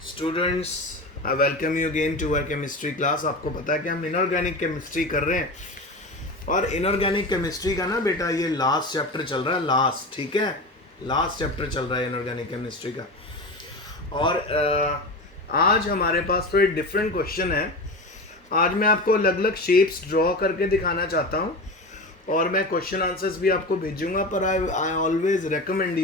Students, I welcome you again to our chemistry class. आपको पता है कि हम इनऑर्गेनिक केमिस्ट्री कर रहे हैं और इनऑर्गेनिक केमिस्ट्री का ना बेटा ये लास्ट चैप्टर चल रहा है। लास्ट, ठीक है, लास्ट चैप्टर चल रहा है इनऑर्गेनिक केमिस्ट्री का। और आज हमारे पास थोड़े डिफरेंट क्वेश्चन है। आज मैं आपको अलग अलग शेप्स ड्रॉ करके दिखाना चाहता हूँ और मैं क्वेश्चन आंसर्स भी आपको भेजूंगा, पर आई ऑलवेज रेकमेंड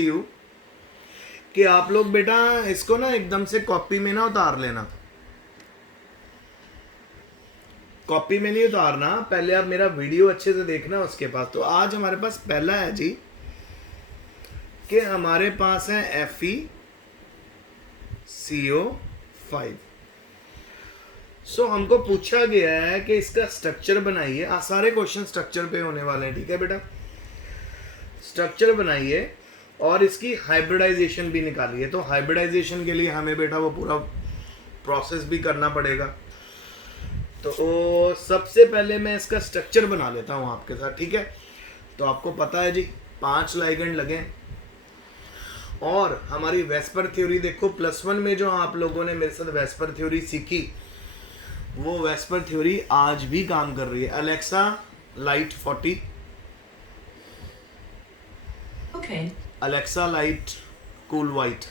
यू कि आप लोग बेटा इसको ना एकदम से कॉपी में ना उतार लेना। कॉपी में नहीं उतारना, पहले आप मेरा वीडियो अच्छे से देखना उसके पास। तो आज हमारे पास पहला है जी कि हमारे पास है FeCO5। सो हमको पूछा गया है कि इसका स्ट्रक्चर बनाइए। सारे क्वेश्चन स्ट्रक्चर पे होने वाले हैं, ठीक है बेटा। स्ट्रक्चर बनाइए और इसकी हाइब्रिडाइजेशन भी निकालिए। तो हाइब्रिडाइजेशन के लिए हमें बेटा वो पूरा प्रोसेस भी करना पड़ेगा। तो सबसे पहले मैं इसका स्ट्रक्चर बना लेता हूँ आपके साथ, ठीक है। तो आपको पता है जी 5 लाइगेंड लगे और हमारी वेस्पर थ्योरी देखो, +1 में जो आप लोगों ने मेरे साथ वेस्पर थ्योरी सीखी वो वेस्पर थ्योरी आज भी काम कर रही है। Alexa light 40। Okay. Alexa light cool white.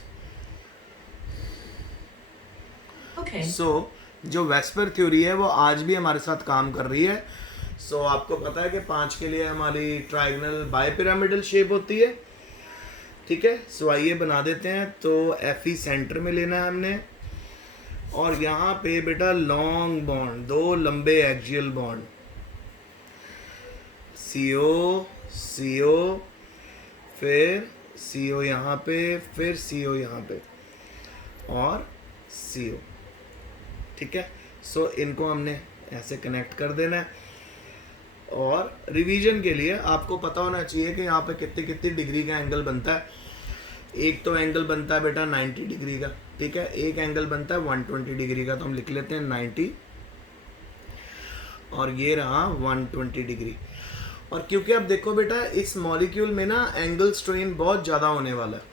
Okay. सो जो वेस्पर थ्योरी है वो आज भी हमारे साथ काम कर रही है। सो आपको पता है कि 5 के लिए हमारी ट्राइगोनल बायपिरामिडल शेप होती है, ठीक है। सो आइए बना देते हैं। तो Fe सेंटर में लेना है हमने और यहाँ पे बेटा लॉन्ग बॉन्ड, 2 लंबे एक्सियल बॉन्ड, CO CO, फिर CO यहाँ पे, फिर CO यहाँ पे और CO, ठीक है। सो इनको हमने ऐसे कनेक्ट कर देना है। और रिवीजन के लिए आपको पता होना चाहिए कि यहाँ पे कितनी कितनी डिग्री का एंगल बनता है। एक तो एंगल बनता है बेटा 90 डिग्री का, ठीक है। एक एंगल बनता है 120 डिग्री का, तो हम लिख लेते हैं 90 और ये रहा 120 डिग्री। और क्योंकि अब देखो बेटा इस मॉलिक्यूल में ना एंगल स्ट्रेन बहुत ज़्यादा होने वाला है।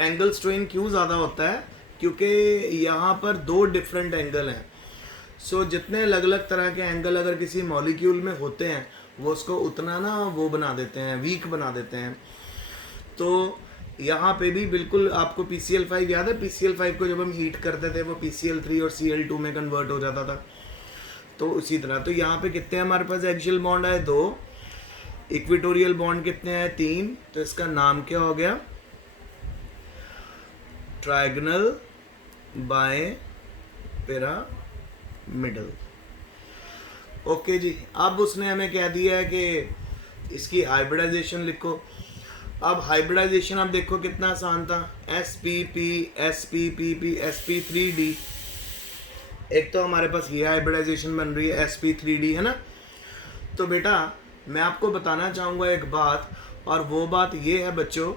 एंगल स्ट्रेन क्यों ज़्यादा होता है? क्योंकि यहाँ पर 2 डिफरेंट एंगल हैं। सो जितने अलग अलग तरह के एंगल अगर किसी मॉलिक्यूल में होते हैं वो उसको उतना ना वो बना देते हैं, वीक बना देते हैं। तो यहाँ पे भी बिल्कुल आपको PCl5 याद है? PCl5 को जब हम हीट करते थे वो PCl3 और Cl2 में कन्वर्ट हो जाता था। तो उसी तरह तो यहाँ पे कितने हमारे पास एक्सियल बॉन्ड है? 2। इक्वेटोरियल बॉन्ड कितने हैं? 3। तो इसका नाम क्या हो गया? Trigonal bipyramidal. ओके जी। अब उसने हमें कह दिया है कि इसकी हाइब्रिडाइजेशन लिखो। अब हाइब्रिडाइजेशन आप देखो कितना आसान था। spp spp sp3d। एक तो हमारे पास ये हाइब्रिडाइजेशन बन रही है sp3d, है ना। तो बेटा मैं आपको बताना चाहूँगा एक बात, और वो बात ये है बच्चों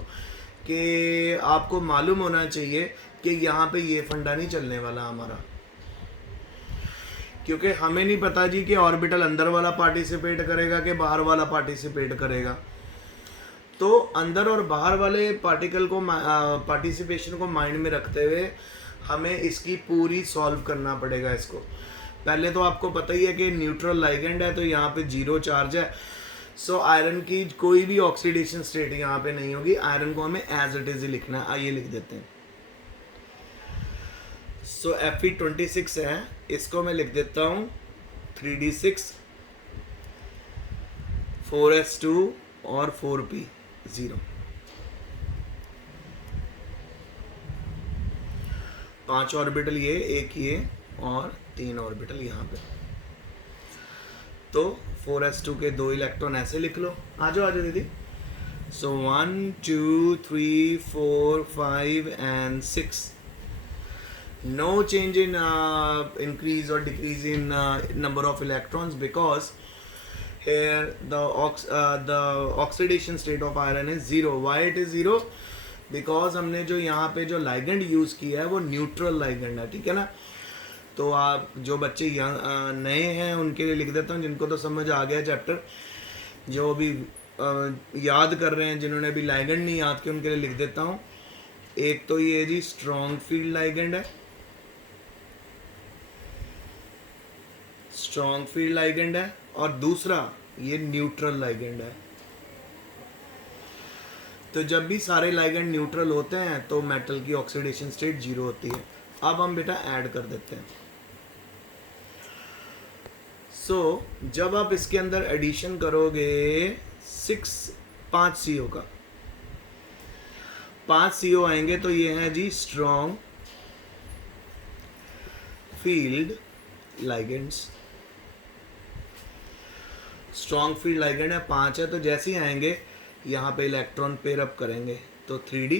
कि आपको मालूम होना चाहिए कि यहाँ पे ये फंडा नहीं चलने वाला हमारा, क्योंकि हमें नहीं पता जी कि ऑर्बिटल अंदर वाला पार्टिसिपेट करेगा कि बाहर वाला पार्टिसिपेट करेगा। तो अंदर और बाहर वाले पार्टिकल को पार्टिसिपेशन को माइंड में रखते हुए हमें इसकी पूरी सॉल्व करना पड़ेगा इसको। पहले तो आपको पता ही है कि न्यूट्रल लाइगेंड है तो यहाँ पे 0 चार्ज है। सो आयरन की कोई भी ऑक्सीडेशन स्टेट यहाँ पे नहीं होगी। आयरन को हमें एज इट इज ही लिखना है। आइए लिख देते हैं। सो Fe26 है, इसको मैं लिख देता हूँ 3d6 4s2 और 4p0। 5 ऑर्बिटल ये, एक ये और 3 ऑर्बिटल यहाँ पे। तो 4s2 के 2 इलेक्ट्रॉन ऐसे लिख लो। आ जाओ दीदी। सो 1 2 3 4 5 and 6। No change in increase or decrease in number of electrons, because here the oxidation state of iron is 0. Why it is 0? Because हमने जो यहाँ पे जो लाइगेंड यूज किया है वो न्यूट्रल लाइगेंड है, ठीक है ना। तो आप जो बच्चे नए हैं उनके लिए लिख देता हूँ, जिनको तो समझ आ गया चैप्टर, जो अभी याद कर रहे हैं, जिन्होंने अभी लाइगेंड नहीं याद किया उनके लिए लिख देता हूँ। एक तो ये जी स्ट्रॉन्ग फील्ड लाइगेंड है, स्ट्रॉन्ग फील्ड लाइगेंड है, और दूसरा ये न्यूट्रल लाइगेंड है। तो जब भी सारे लाइगेंड न्यूट्रल होते हैं तो मेटल की ऑक्सीडेशन स्टेट 0 होती है। अब हम बेटा ऐड कर देते हैं। जब आप इसके अंदर एडिशन करोगे 5 CO का, 5 CO आएंगे, तो ये है जी strong field ligands. Strong field ligand है 5 है, तो जैसे ही आएंगे यहाँ पे इलेक्ट्रॉन पेयर अप करेंगे तो 3D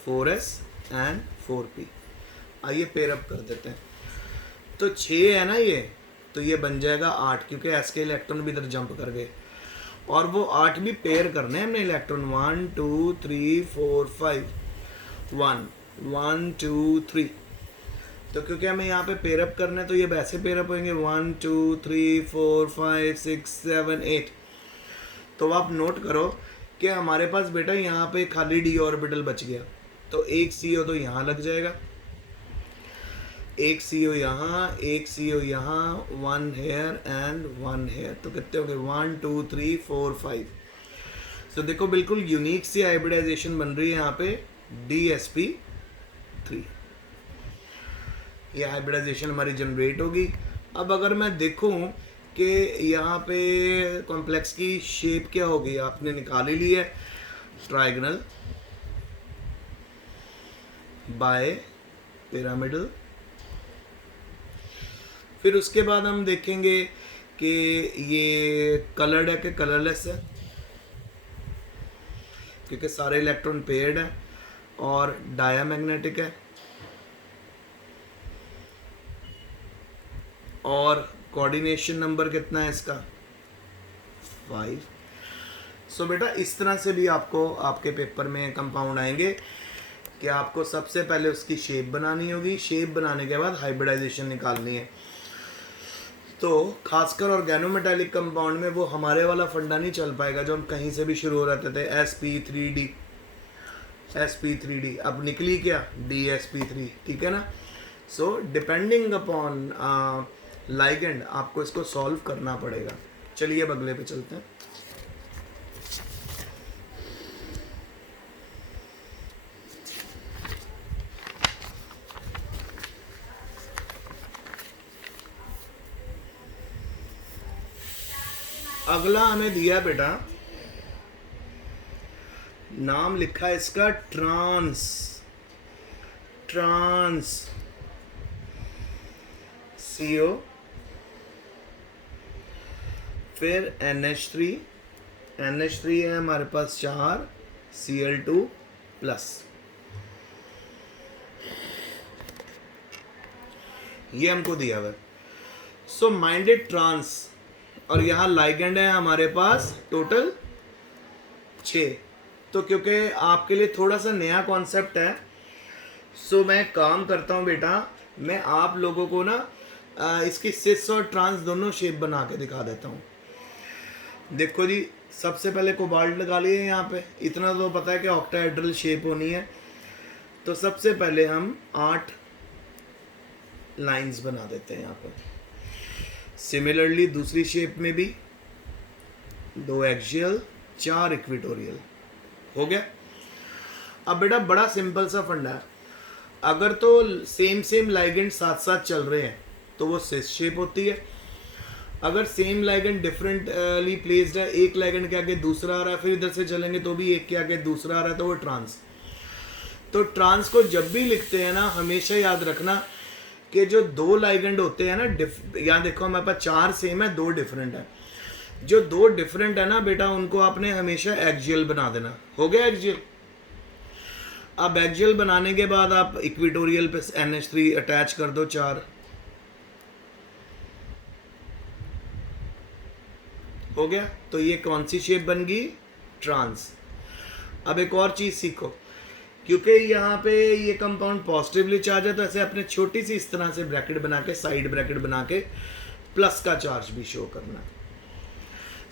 4s एंड 4p। आइए पेयर अप कर देते हैं। तो 6 है ना ये, तो ये बन जाएगा 8, क्योंकि s के इलेक्ट्रॉन भी इधर जंप कर गए, और वो 8 भी पेयर करने हैं हमने इलेक्ट्रॉन। 1 2 3 4 5 1 1 2 3। तो क्योंकि हमें यहाँ पे पेयरअप करना है तो ये वैसे पेयरअप होंगे 1 2 3 4 5 6 7 8। तो आप नोट करो कि हमारे पास बेटा यहाँ पे खाली d ऑर्बिटल बच गया, तो एक CO तो यहाँ लग जाएगा, एक CO यहाँ, एक CO यहाँ, 1 हेयर एंड 1 हेयर। तो कितने हो गए 1 2 3 4 5। तो देखो बिल्कुल यूनिक सी हाइब्रिडाइजेशन बन रही है यहाँ पे DsP3। ये हाइब्रिडाइजेशन हमारी जनरेट होगी। अब अगर मैं देखूं कि यहाँ पे कॉम्प्लेक्स की शेप क्या होगी, आपने निकाल ही ली है, ट्राइगोनल बाय पिरामिडल। फिर उसके बाद हम देखेंगे कि ये कलर्ड है कि कलरलेस है, क्योंकि सारे इलेक्ट्रॉन पेयर्ड है, और डायामैग्नेटिक है, और कोऑर्डिनेशन नंबर कितना है इसका 5। बेटा इस तरह से भी आपको आपके पेपर में कंपाउंड आएंगे कि आपको सबसे पहले उसकी शेप बनानी होगी, शेप बनाने के बाद हाइब्रिडाइजेशन निकालनी है। तो खासकर ऑर्गेनोमेटालिक कंपाउंड में वो हमारे वाला फंडा नहीं चल पाएगा जो हम कहीं से भी शुरू हो रहते थे, sp3d। अब निकली क्या dsp3, ठीक है ना। डिपेंडिंग अपॉन लाइगेंड आपको इसको सॉल्व करना पड़ेगा। चलिए अब अगले पे चलते हैं। अगला हमें दिया बेटा, नाम लिखा है इसका ट्रांस CO, फिर NH3 है हमारे पास 4 Cl2 प्लस, ये हमको दिया हुआ। माइंडेड ट्रांस, और यहाँ लाइगेंड है हमारे पास टोटल 6। तो क्योंकि आपके लिए थोड़ा सा नया कॉन्सेप्ट है, मैं काम करता हूँ बेटा, मैं आप लोगों को ना इसकी सिस और ट्रांस दोनों शेप बना के दिखा देता हूँ। देखो जी, सबसे पहले कोबाल्ट लगा लिए यहाँ पे, इतना तो पता है कि ऑक्टाहेड्रल शेप होनी है। तो सबसे पहले हम 8 लाइंस बना देते हैं यहाँ पर। सिमिलरली दूसरी शेप में भी 2 एक्सियल, 4 इक्वेटोरियल, हो गया। अब बेटा बड़ा सिंपल सा फंडा है, अगर तो सेम लाइगेंड साथ साथ चल रहे हैं तो वो सिस शेप होती है। अगर सेम लाइगेंड डिफरेंटली प्लेस्ड है, एक लाइगेंड के आगे दूसरा आ रहा है, फिर इधर से चलेंगे तो भी एक के आगे दूसरा आ रहा है, तो वो ट्रांस। तो ट्रांस को जब भी लिखते हैं ना, हमेशा याद रखना कि जो 2 लाइगेंड होते हैं ना, यहाँ देखो हमारे पास 4 सेम है, 2 डिफरेंट है। जो 2 डिफरेंट है ना बेटा, उनको आपने हमेशा एक्सियल बना देना। हो गया एक्सियल। अब एक्सियल बनाने के बाद आप इक्वेटोरियल पे NH3 अटैच कर दो 4, हो गया। तो ये कौन सी शेप बन गई, ट्रांस। अब एक और चीज सीखो क्योंकि यहाँ पे ये कंपाउंड पॉजिटिवली चार्ज है, तो ऐसे अपने छोटी सी इस तरह से ब्रैकेट बना के, साइड ब्रैकेट बना के प्लस का चार्ज भी शो करना है।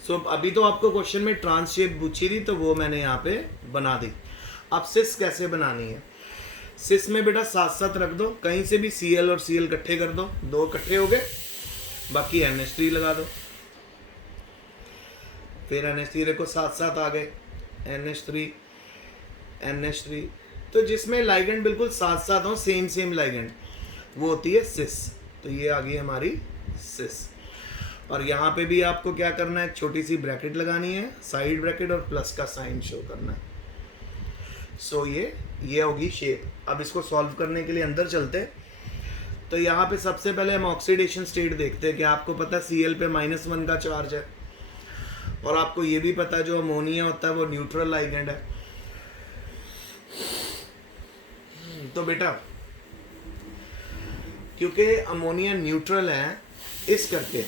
सो अभी तो आपको क्वेश्चन में ट्रांस शेप पूछी थी, तो वो मैंने यहाँ पे बना दी। अब सिस कैसे बनानी है? सिस में बेटा साथ साथ रख दो, कहीं से भी Cl और Cl इकट्ठे कर दो, दो इकट्ठे हो गए, बाकी NH3 लगा दो। फिर NH3 देखो साथ साथ आ गए, NH3 NH3। तो जिसमें लाइगेंड बिल्कुल साथ साथ हो, सेम लाइगेंड, वो होती है सिस। तो ये आ गई हमारी सिस। और यहाँ पे भी आपको क्या करना है, छोटी सी ब्रैकेट लगानी है, साइड ब्रैकेट, और प्लस का साइन शो करना है। सो ये होगी शेप। अब इसको सॉल्व करने के लिए अंदर चलते। तो यहाँ पे सबसे पहले हम ऑक्सीडेशन स्टेट देखते हैं कि आपको पता है Cl पे -1 का चार्ज है, और आपको ये भी पता है जो अमोनिया होता है वो न्यूट्रल लाइगेंड है। तो बेटा क्योंकि अमोनिया न्यूट्रल है, इस करके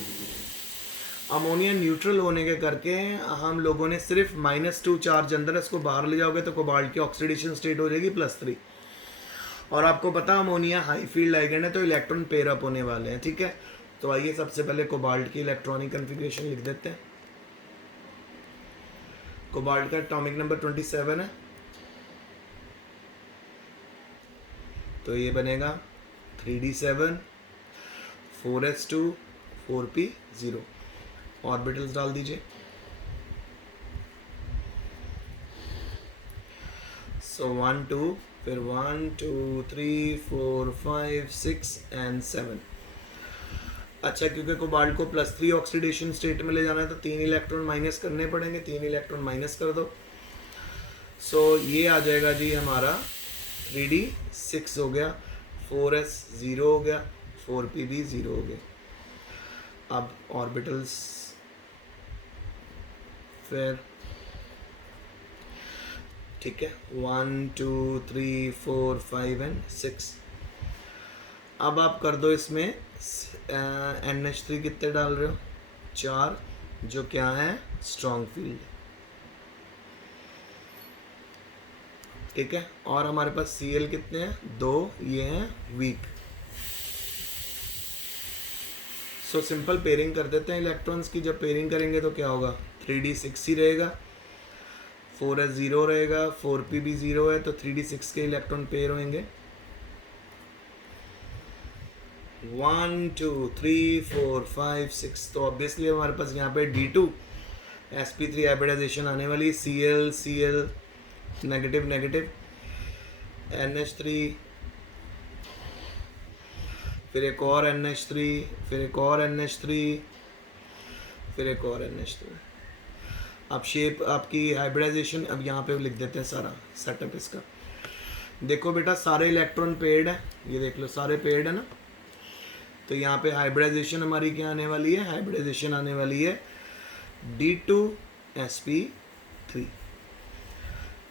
अमोनिया न्यूट्रल होने के करके हम लोगों ने सिर्फ -2 चार्ज अंदर, इसको बाहर ले जाओगे तो कोबाल्ट की ऑक्सीडेशन स्टेट हो जाएगी +3। और आपको पता अमोनिया हाई फील्ड लाइगेंड है, तो इलेक्ट्रॉन पेयर अप होने वाले हैं, ठीक है। तो आइए सबसे पहले कोबाल्ट की इलेक्ट्रॉनिक कन्फिग्रेशन लिख देते हैं। कोबाल्ट का एटॉमिक नंबर 27 है, तो ये बनेगा 3d7 4s2 4p0। ऑर्बिटल्स डाल दीजिए। सो 1 2, फिर 1 2 3 4 5 6 एंड 7। अच्छा, क्योंकि कोबाल्ट को +3 ऑक्सीडेशन स्टेट में ले जाना है, तो 3 इलेक्ट्रॉन माइनस करने पड़ेंगे। 3 इलेक्ट्रॉन माइनस कर दो। सो ये आ जाएगा जी हमारा 3d6 हो गया, 4s 0 हो गया, 4p भी 0 हो गया। अब ऑर्बिटल्स, फिर ठीक है 1 2 3 4 5 एंड 6। अब आप कर दो इसमें NH3 कितने डाल रहे हो, 4, जो क्या है स्ट्रॉन्ग फील्ड, ठीक है। और हमारे पास Cl कितने हैं, 2, ये हैं वीक। सो सिंपल पेयरिंग कर देते हैं इलेक्ट्रॉन्स की। जब पेयरिंग करेंगे तो क्या होगा, 3d6 ही रहेगा, 4s 0 रहेगा, 4p भी 0 है, तो 3d6 के इलेक्ट्रॉन पेयर होंगे। 1 2 3 4 5 6। तो ऑब्वियसली हमारे पास यहाँ पे d2 sp3 हाइब्रिडाइजेशन आने वाली, Cl नेगेटिव नेगेटिव, NH3, फिर एक और NH3, फिर एक और NH3, फिर एक और NH3। अब शेप आपकी हाइब्रिडाइजेशन अब यहाँ पे लिख देते हैं सारा सेटअप इसका। देखो बेटा सारे इलेक्ट्रॉन पेयर्ड है, ये देख लो सारे पेयर्ड है ना। तो यहाँ पे हाइब्रिडाइजेशन हमारी क्या आने वाली है, हाइब्रिडाइजेशन आने वाली है D2sp3।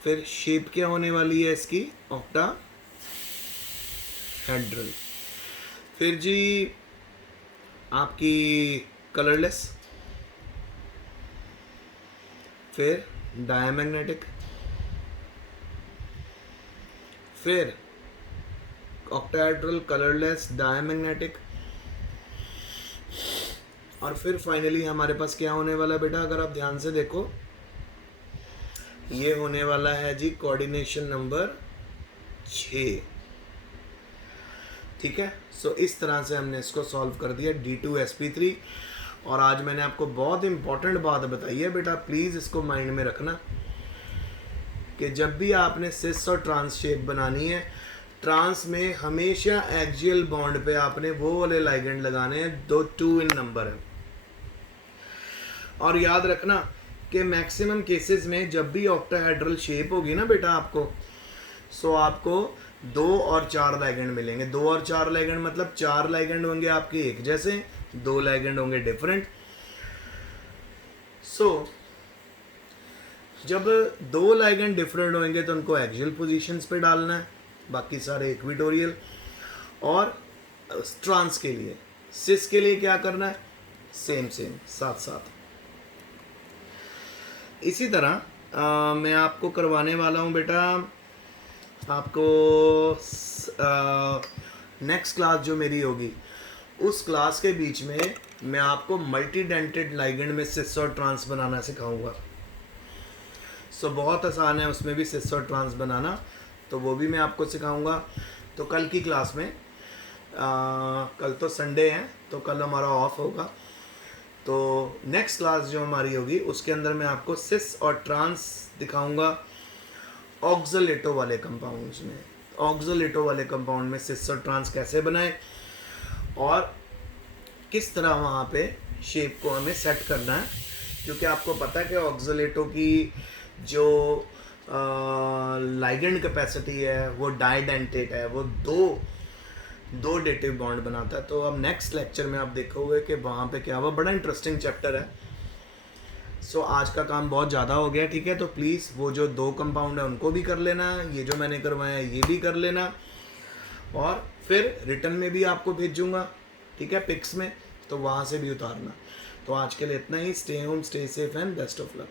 फिर शेप क्या होने वाली है इसकी, ऑक्टाहेड्रल। फिर जी आपकी कलरलेस, फिर डायमैग्नेटिक, फिर ऑक्टाहेड्रल, कलरलेस, डायमैग्नेटिक, और फिर फाइनली हमारे पास क्या होने वाला है बेटा, अगर आप ध्यान से देखो, ये होने वाला है जी कोऑर्डिनेशन नंबर 6, ठीक है। सो इस तरह से हमने इसको सॉल्व कर दिया D2sp3। और आज मैंने आपको बहुत इंपॉर्टेंट बात बताई है बेटा, प्लीज़ इसको माइंड में रखना कि जब भी आपने सिस और ट्रांस शेप बनानी है, ट्रांस में हमेशा एक्सियल बॉन्ड पे आपने वो वाले लाइगेंड लगाने हैं दो 2 इन नंबर है। और याद रखना कि मैक्सिमम केसेस में जब भी ऑक्टाहेड्रल शेप होगी ना बेटा आपको, सो आपको 2 और 4 लाइगेंड मिलेंगे। 2 और 4 लाइगेंड मतलब 4 लाइगेंड होंगे आपके एक जैसे, 2 लाइगेंड होंगे डिफरेंट। सो जब 2 लाइगेंड डिफरेंट होंगे तो उनको एक्सियल पोजीशंस पे डालना है, बाकी सारे इक्वेटोरियल। और ट्रांस के लिए, सिस के लिए क्या करना है, सेम साथ साथ। इसी तरह मैं आपको करवाने वाला हूँ बेटा आपको नेक्स्ट क्लास जो मेरी होगी उस क्लास के बीच में मैं आपको मल्टी डेंटेड लाइगेंड में सिस और ट्रांस बनाना सिखाऊंगा। सो बहुत आसान है उसमें भी सिस और ट्रांस बनाना, तो वो भी मैं आपको सिखाऊंगा। तो कल की क्लास में कल तो संडे है तो कल हमारा ऑफ होगा, तो नेक्स्ट क्लास जो हमारी होगी उसके अंदर मैं आपको सिस और ट्रांस दिखाऊंगा ऑक्सलेटो वाले कंपाउंड्स में। ऑक्सलेटो वाले कंपाउंड में सिस और ट्रांस कैसे बनाएं और किस तरह वहाँ पे शेप को हमें सेट करना है, क्योंकि आपको पता है कि ऑक्सलेटो की जो लाइगेंड कैपेसिटी है वो डाइडेंटेट है, वो दो डेटिव बॉन्ड बनाता है। तो अब नेक्स्ट लेक्चर में आप देखोगे कि वहाँ पे क्या हुआ, बड़ा इंटरेस्टिंग चैप्टर है। सो आज का काम बहुत ज़्यादा हो गया, ठीक है। तो प्लीज़ वो जो 2 कंपाउंड है उनको भी कर लेना, ये जो मैंने करवाया है ये भी कर लेना, और फिर रिटर्न में भी आपको भेजूँगा, ठीक है, पिक्स में, तो वहाँ से भी उतारना। तो आज के लिए इतना ही। Stay home, stay safe and best of luck.